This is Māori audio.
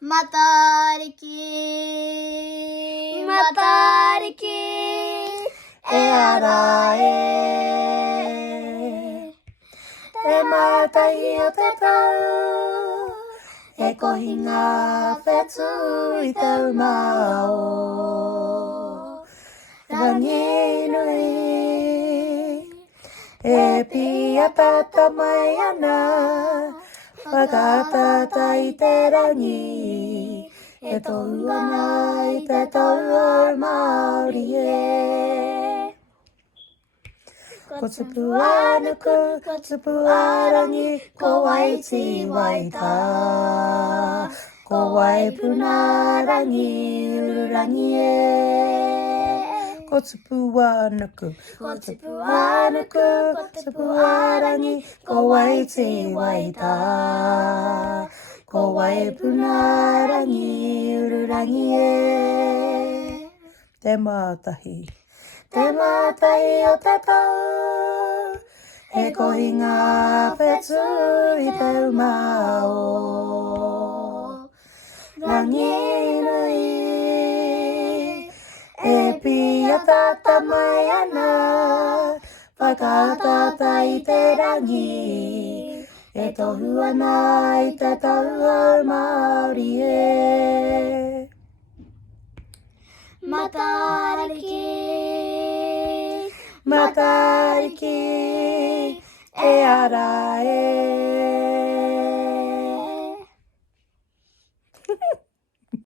またりきまたりきえあらえてまたひよてたえこひがfeついた馬をらにぬいえぴやたたまやなわがたたいてらにえとうわないてとうわまうりえこつぷわぬくこつぷわらにこわいちわいたこわいぷならにうるらにえこつぷわぬくこつぷわぬくこつぷわらにこわいちわいたこわいぷならにうるらにえてまたひてまたひよてたえこひがfeついて馬をらにぬいえぴやたたまやなばかたたいてらにえとふわないてたうわまりえまたりきまたりきえあらえ